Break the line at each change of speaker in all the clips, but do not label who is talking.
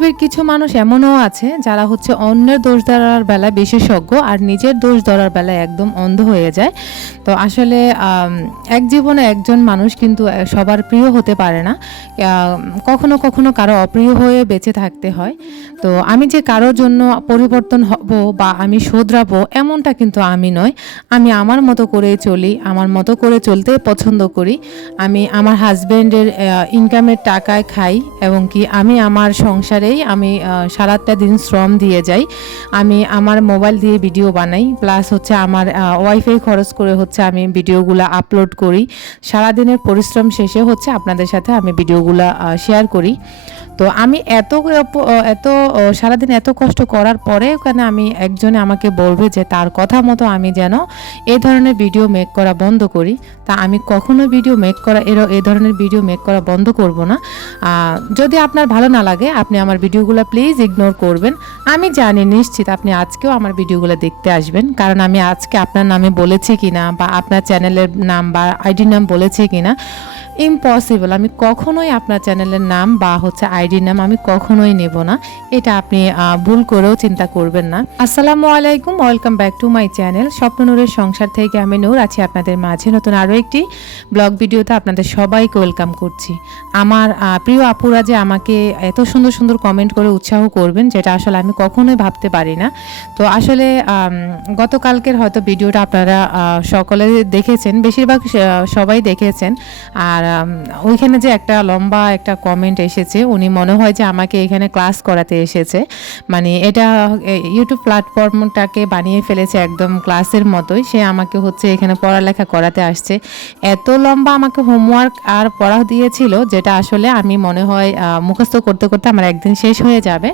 পৃথিবীর কিছু মানুষ এমনও আছে যারা হচ্ছে অন্যের দোষ ধরার বেলায় বিশেষজ্ঞ আর নিজের দোষ ধরার বেলায় একদম অন্ধ হয়ে যায়। তো আসলে এক জীবনে একজন মানুষ কিন্তু সবার প্রিয় হতে পারে না। কখনো কখনো কারও অপ্রিয় হয়ে বেঁচে থাকতে হয়। তো আমি যে কারোর জন্য পরিবর্তন হব বা আমি শোধরাবো, এমনটা কিন্তু আমি নয় আমি আমার মতো করে চলি, আমার মতো করে চলতে পছন্দ করি। আমি আমার হাজব্যান্ডের ইনকামের টাকায় খাই এবং কি আমি আমার সংসারেই আমি সারাটা দিন শ্রম দিয়ে যাই। আমি আমার মোবাইল দিয়ে ভিডিও বানাই, প্লাস হচ্ছে আমার ওয়াইফাই খরচ করে হচ্ছে আমি ভিডিওগুলো আপলোড করি। সারাদিনের পরিশ্রম শেষে হচ্ছে আপনাদের সাথে আমি ভিডিওগুলো শেয়ার করি। তো আমি এত এত সারাদিন এত কষ্ট করার পরে ওখানে আমি একজনে আমাকে বলবে যে তার কথা মতো আমি যেন এই ধরনের ভিডিও মেক করা বন্ধ করি। তা আমি কখনো ভিডিও মেক করা, এর এই ধরনের ভিডিও মেক করা বন্ধ করব না। যদি আপনার ভালো না লাগে, আপনি আমার ভিডিওগুলো প্লিজ ইগনোর করবেন। আমি জানি নিশ্চিত আপনি আজকেও আমার ভিডিওগুলো দেখতে আসবেন। কারণ আমি আজকে আপনার নামে বলেছি কি না বা আপনার চ্যানেলের নাম বা আইডির নাম বলেছি কি না ইম্পসিবল আমি কখনোই আপনার চ্যানেলের নাম বা হচ্ছে আইডির নাম আমি কখনোই নেব না। এটা আপনি ভুল করেও চিন্তা করবেন না। আসসালামু আলাইকুম, welcome back to my channel. স্বপ্ননূরের সংসার থেকে আমি নূর আছি আপনাদের মাঝে। নতুন আরও একটি ব্লগ ভিডিওতে আপনাদের সবাইকে ওয়েলকাম করছি। আমার প্রিয় আপুরা যে আমাকে এত সুন্দর সুন্দর কমেন্ট করে উৎসাহ করবেন, যেটা আসলে আমি কখনোই ভাবতে পারি না। তো আসলে গতকালকের হয়তো ভিডিওটা আপনারা সকলে দেখেছেন, বেশিরভাগ সবাই দেখেছেন। আর ওইখানে যে একটা লম্বা একটা কমেন্ট এসেছে, উনি মনে হয় যে আমাকে এখানে ক্লাস করাতে এসেছে। মানে এটা ইউটিউব প্ল্যাটফর্মটাকে বানিয়ে ফেলেছে একদম ক্লাসের মতোই। সে আমাকে হচ্ছে এখানে পড়ালেখা করাতে আসছে। এত লম্বা আমাকে হোমওয়ার্ক আর পড়া দিয়েছিল, যেটা আসলে আমি মনে হয় মুখস্থ করতে করতে আমার একদিন শেষ হয়ে যাবে।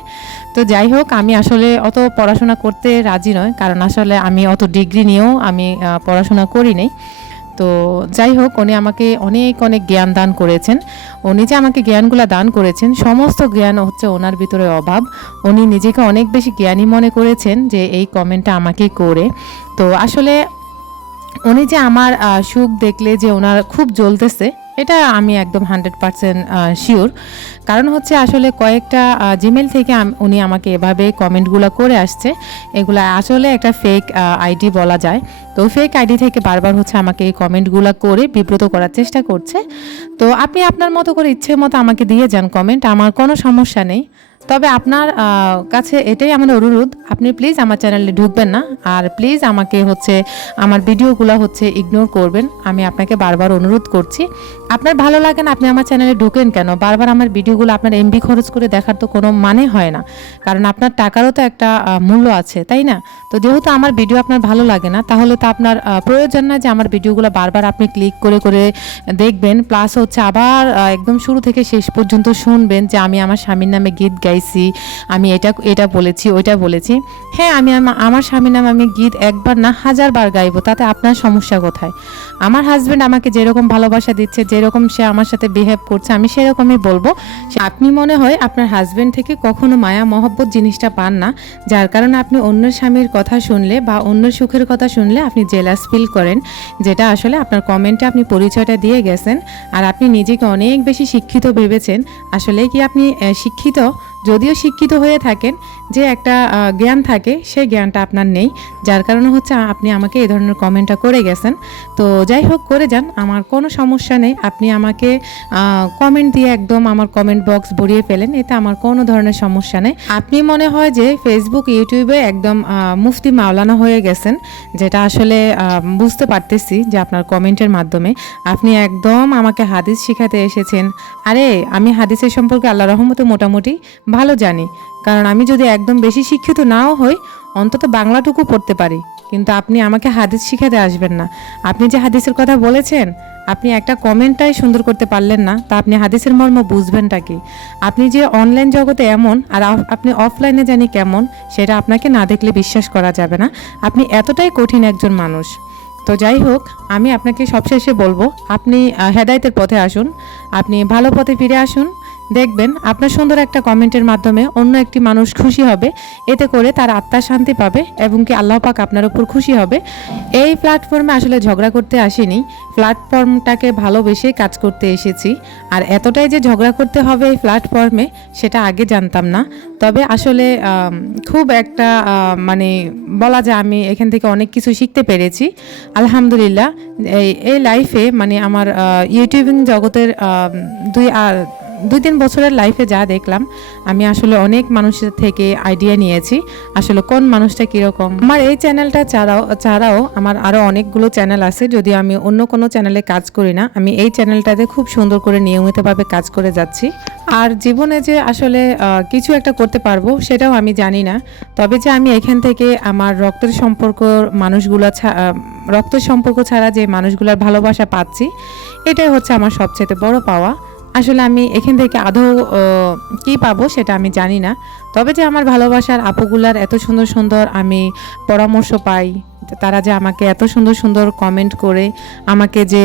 তো যাই হোক, আমি আসলে অত পড়াশোনা করতে রাজি নয় কারণ আসলে আমি অত ডিগ্রি নিয়েও আমি পড়াশোনা করি নাই তো যাই হোক, উনি আমাকে অনেক অনেক জ্ঞান দান করেছেন। উনি যে আমাকে জ্ঞানগুলো দান করেছেন, সমস্ত জ্ঞান হচ্ছে ওনার ভিতরে অভাব। উনি নিজেকে অনেক বেশি জ্ঞানী মনে করেছেন যে এই কমেন্টটা আমাকে করে। তো আসলে উনি যে আমার সুখ দেখলে যে ওনার খুব জ্বলতেছে এটা আমি একদম হান্ড্রেড পারসেন্ট শিওর কারণ হচ্ছে আসলে কয়েকটা জিমেল থেকে উনি আমাকে এভাবে কমেন্টগুলো করে আসছে। এগুলো আসলে একটা ফেক আইডি বলা যায়। তো ফেক আইডি থেকে বারবার হচ্ছে আমাকে এই কমেন্টগুলো করে বিব্রত করার চেষ্টা করছে। তো আপনি আপনার মতো করে ইচ্ছে মতো আমাকে দিয়ে যান কমেন্ট আমার কোনো সমস্যা নেই। তবে আপনার কাছে এটাই আমার অনুরোধ, আপনি প্লিজ আমার চ্যানেলে ঢুকবেন না, আর প্লিজ আমাকে হচ্ছে, আমার ভিডিওগুলো হচ্ছে ইগনোর করবেন। আমি আপনাকে বারবার অনুরোধ করছি। আপনার ভালো লাগে না, আপনি আমার চ্যানেলে ঢুকেন কেন? বারবার আমার ভিডিওগুলো আপনার এমবি খরচ করে দেখার তো কোনো মানে হয় না। কারণ আপনার টাকারও তো একটা মূল্য আছে, তাই না? তো যেহেতু আমার ভিডিও আপনার ভালো লাগে না, তাহলে তো আপনার প্রয়োজন না যে আমার ভিডিওগুলো বারবার আপনি ক্লিক করে করে দেখবেন। প্লাস হচ্ছে আবার একদম শুরু থেকে শেষ পর্যন্ত শুনবেন যে আমি আমার স্বামীর নামে গীত গাইছি, আমি এটা এটা বলেছি, ওইটা বলেছি। হ্যাঁ আমি আমার স্বামীর নামে আমি গীত একবার না হাজারবার গাইবো, তাতে আপনার সমস্যা কোথায়? আমার হাজব্যান্ড আমাকে যেরকম ভালোবাসা দিচ্ছে, যেরকম সে আমার সাথে বিহেভ করছে, আমি সেরকমই বলব। আপনি মনে হয় আপনার হাজব্যান্ড থেকে কখনো মায়া, মহব্বত জিনিসটা পান না, যার কারণে আপনি অন্য স্বামীর কথা শুনলে বা অন্য সুখের কথা শুনলে আপনি জেলাস ফিল করেন, যেটা আসলে আপনার কমেন্টে আপনি পরিচয়টা দিয়ে গেছেন, আর আপনি নিজেকে অনেক বেশি শিক্ষিত ভেবেছেন। আসলে কি আপনি শিক্ষিত? যদিও শিক্ষিত হয়ে থাকেন, যে একটা জ্ঞান থাকে সেই জ্ঞানটা আপনার নেই। যার কারণে হচ্ছে আপনি আমাকে এই ধরনের কমেন্টটা করে গেছেন। তো যাই হোক, করে যান, আমার কোনো সমস্যা নেই। আপনি আমাকে কমেন্ট দিয়ে একদম আমার কমেন্ট বক্স ভরিয়ে ফেলেন, এতে আমার কোনো ধরনের সমস্যা নেই। আপনি মনে হয় যে ফেসবুক ইউটিউবে একদম মুফতি মাওলানা হয়ে গেছেন, যেটা আসলে বুঝতে পারতেছি যে আপনার কমেন্টের মাধ্যমে। আপনি একদম আমাকে হাদিস শেখাতে এসেছেন। আরে, আমি হাদিসের সম্পর্কে আল্লাহ রহমতে মোটামুটি ভালো জানি, কারণ আমি যদি একদম বেশি শিক্ষিত নাও হই, অন্তত বাংলাটুকু পড়তে পারি। কিন্তু আপনি আমাকে হাদিস শিখাতে আসবেন না। আপনি যে হাদিসের কথা বলেছেন, আপনি একটা কমেন্টটাই সুন্দর করতে পারলেন না, তা আপনি হাদিসের মর্ম বুঝবেনটা কি? আপনি যে অনলাইন জগতে এমন, আর আপনি অফলাইনে জানি কেমন, সেটা আপনাকে না দেখলে বিশ্বাস করা যাবে না। আপনি এতটাই কঠিন একজন মানুষ। তো যাই হোক, আমি আপনাকে সবশেষে বলব, আপনি হেদায়েতের পথে আসুন। আপনি ভালো পথে ফিরে আসুন। দেখবেন আপনার সুন্দর একটা কমেন্টের মাধ্যমে অন্য একটি মানুষ খুশি হবে। এতে করে তার আত্মা শান্তি পাবে এবং কি আল্লাহ পাক আপনার উপর খুশি হবে। এই প্ল্যাটফর্মে আসলে ঝগড়া করতে আসিনি। প্ল্যাটফর্মটাকে ভালোবেসে কাজ করতে এসেছি। আর এতটাই যে ঝগড়া করতে হবে এই প্ল্যাটফর্মে সেটা আগে জানতাম না। তবে আসলে খুব একটা মানে বলা যায় আমি এখান থেকে অনেক কিছু শিখতে পেরেছি। আলহামদুলিল্লাহ, এই লাইফে মানে আমার ইউটিউবিং জগতের দুই দুই তিন বছরের লাইফে যা দেখলাম, আমি আসলে অনেক মানুষের থেকে আইডিয়া নিয়েছি, আসলে কোন মানুষটা কীরকম। আমার এই চ্যানেলটা ছাড়াও ছাড়াও আমার আরও অনেকগুলো চ্যানেল আছে, যদি আমি অন্য কোনো চ্যানেলে কাজ করি না, আমি এই চ্যানেলটাতে খুব সুন্দর করে নিয়মিতভাবে কাজ করে যাচ্ছি। আর জীবনে যে আসলে কিছু একটা করতে পারব, সেটাও আমি জানি না। তবে যে আমি এখান থেকে আমার রক্তের সম্পর্ক মানুষগুলো রক্তের সম্পর্ক ছাড়া যে মানুষগুলোর ভালোবাসা পাচ্ছি, এটাই হচ্ছে আমার সবচেয়ে বড় পাওয়া। আসলে আমি এখান থেকে আদৌ কি পাবো সেটা আমি জানি না। তবে যে আমার ভালোবাসার আপুগুলার এত সুন্দর সুন্দর আমি পরামর্শ পাই, তারা যে আমাকে এত সুন্দর সুন্দর কমেন্ট করে আমাকে যে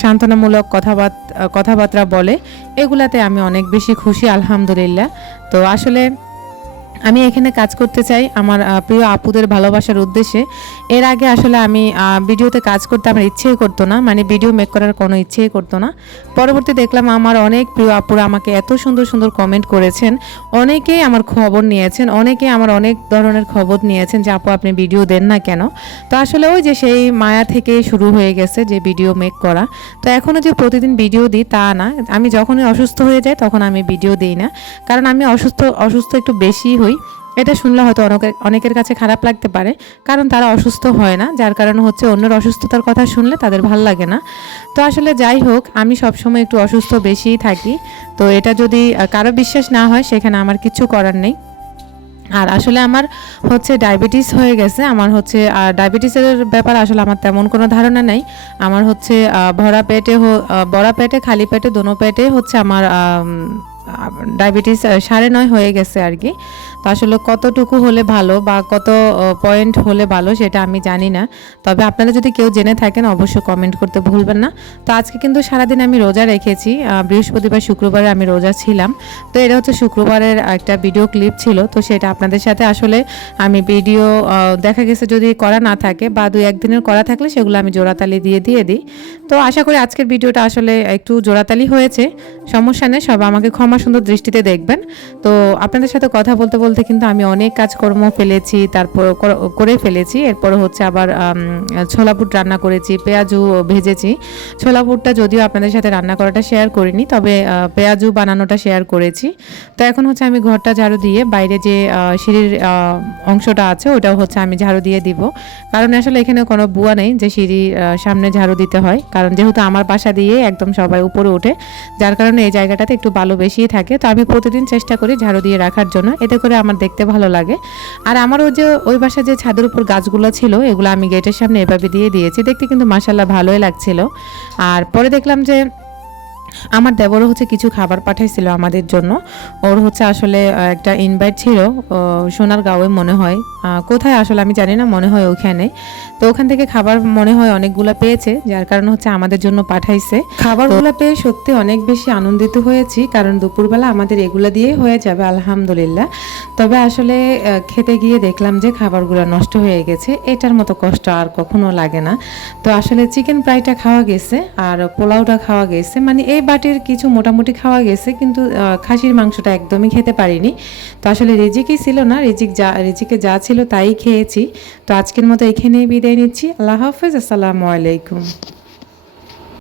সান্ত্বনামূলক কথাবার্তা কথাবার্তা বলে, এগুলাতে আমি অনেক বেশি খুশি, আলহামদুলিল্লাহ। তো আসলে আমি এখানে কাজ করতে চাই আমার প্রিয় আপুদের ভালোবাসার উদ্দেশ্যে। এর আগে আসলে আমি ভিডিওতে কাজ করতে আমার ইচ্ছেই করতো না মানে ভিডিও মেক করার কোনো ইচ্ছেই করতো না। পরবর্তী দেখলাম আমার অনেক প্রিয় আপুরা আমাকে এত সুন্দর সুন্দর কমেন্ট করেছেন, অনেকেই আমার খবর নিয়েছেন অনেকে আমার অনেক ধরনের খবর নিয়েছেন যে, আপু, আপনি ভিডিও দেন না কেন? তো আসলে ওই যে সেই মায়া থেকে শুরু হয়ে গেছে যে, ভিডিও মেক করা। তো এখনও যে প্রতিদিন ভিডিও দিই তা না, আমি যখনই অসুস্থ হয়ে যাই তখন আমি ভিডিও দিই না। কারণ আমি অসুস্থ অসুস্থ একটু বেশি হই। এটা শুনলে হয়তো অনেকের অনেকের কাছে খারাপ লাগতে পারে, কারণ তারা অসুস্থ হয় না, যার কারণে হচ্ছে অন্যের অসুস্থতার কথা শুনলে তাদের ভালো লাগে না। তো আসলে যাই হোক, আমি সবসময় একটু অসুস্থ বেশিই থাকি। তো এটা যদি কারও বিশ্বাস না হয়, সেখানে আমার কিছু করার নেই। আর আসলে আমার হচ্ছে ডায়াবেটিস হয়ে গেছে, আমার হচ্ছে ডায়াবেটিসের ব্যাপার আসলে আমার তেমন কোনো ধারণা নেই। আমার হচ্ছে ভরা পেটে ভরা পেটে, খালি পেটে, দোনো পেটে হচ্ছে আমার ডায়াবেটিস সাড়ে নয় হয়ে গেছে আর কি। তো আসলে কতটুকু হলে ভালো বা কত পয়েন্ট হলে ভালো সেটা আমি জানি না। তবে আপনারা যদি কেউ জেনে থাকেন, অবশ্যই কমেন্ট করতে ভুলবেন না। তো আজকে কিন্তু সারাদিন আমি রোজা রেখেছি বৃহস্পতিবার, শুক্রবারে আমি রোজা ছিলাম। তো এটা হচ্ছে শুক্রবারের একটা ভিডিও ক্লিপ ছিল। তো সেটা আপনাদের সাথে আসলে আমি ভিডিও দেখা গেছে যদি করা না থাকে বা দুই একদিনের করা থাকলে সেগুলো আমি জোড়াতালি দিয়ে দিয়ে দিই। তো আশা করি আজকের ভিডিওটা আসলে একটু জোড়াতালি হয়েছে। সমস্যা নেই সব আমাকে ক্ষমা সুন্দর দৃষ্টিতে দেখবেন। তো আপনাদের সাথে কথা বলতে বলতে কিন্তু আমি অনেক কাজকর্ম ফেলেছি তারপর করে ফেলেছি। এরপর হচ্ছে আবার আম, ছোলা বুট রান্না করেছি পেঁয়াজু ভেজেছি। ছোলা বুটটা যদিও আপনাদের সাথে রান্না করাটা শেয়ার করিনি তবে পেঁয়াজু বানানোটা শেয়ার করেছি। তো এখন হচ্ছে আমি ঘরটা ঝাড়ু দিয়ে বাইরে যে সিঁড়ির অংশটা আছে ওটাও হচ্ছে আমি ঝাড়ু দিয়ে দিব। কারণ আসলে এখানে কোনো বুয়া নেই যে আহ, সামনে ঝাড়ু দিতে হয়। কারণ যেহেতু আমার বাসা দিয়ে একদম সবাই উপরে ওঠে যার কারণে এই জায়গাটাতে একটু বালু বেশিই থাকে। তো আমি প্রতিদিন চেষ্টা করি ঝাড়ু দিয়ে রাখার জন্য। এতে করে আমার দেখতে ভালো লাগে। আর আমার ওই যে ওই বাসা যে ছাদের উপর গাছগুলো ছিল, এগুলো আমি গেটের সামনে এভাবে দিয়ে দিয়েছি। দেখতে কিন্তু মাসাল্লাহ ভালোই লাগছিল। আর পরে দেখলাম যে আমার দেবরও হচ্ছে কিছু খাবার পাঠাইছিল আমাদের জন্য। ওর হচ্ছে আসলে একটা ইনভাইট ছিল সোনার গাঁওয়ে মনে হয়। কোথায় আসলে আমি জানি না মনে হয় ওখানে। তো ওখান থেকে খাবার মনে হয় অনেকগুলো পেয়েছে যার কারণে হচ্ছে আমাদের জন্য পাঠাইছে। খাবারগুলো পেয়ে সত্যি অনেক বেশি আনন্দিত হয়েছি কারণ দুপুরবেলা আমাদের এগুলো দিয়ে হয়ে যাবে আলহামদুলিল্লাহ। তবে আসলে খেতে গিয়ে দেখলাম যে খাবারগুলো নষ্ট হয়ে গেছে এটার মতো কষ্ট আর কখনো লাগে না। তো আসলে চিকেন ফ্রাইটা খাওয়া গেছে আর পোলাওটা খাওয়া গেছে মানে এই বাটির কিছু মোটামুটি খাওয়া গেছে, কিন্তু খাসির মাংসটা একদমই খেতে পারিনি। তো আসলে রেজিকই ছিল না, রেজিক যা, রেজিকে যা ছিল তাই খেয়েছি। তো আজকের মতো এখানেই বিদায় নিচ্ছি। আল্লাহ হাফেজ, আসসালামু আলাইকুম।